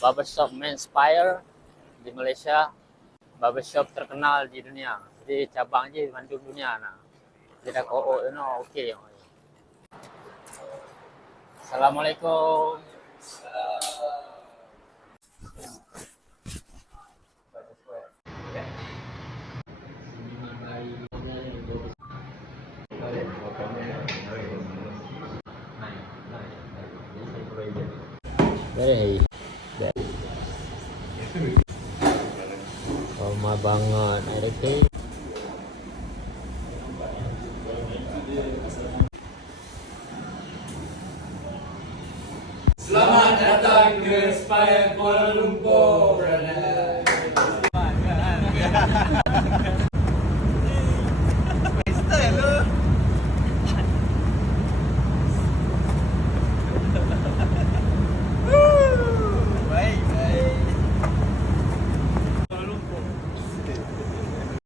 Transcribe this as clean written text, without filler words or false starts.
Barbershop Menspire di Malaysia. Barbershop terkenal di dunia. Jadi cabang je di dunia nah. Dia dah okey. Assalamualaikum. Very lama banget okay. Selamat datang ke Menspire Kuala Lumpur, brother.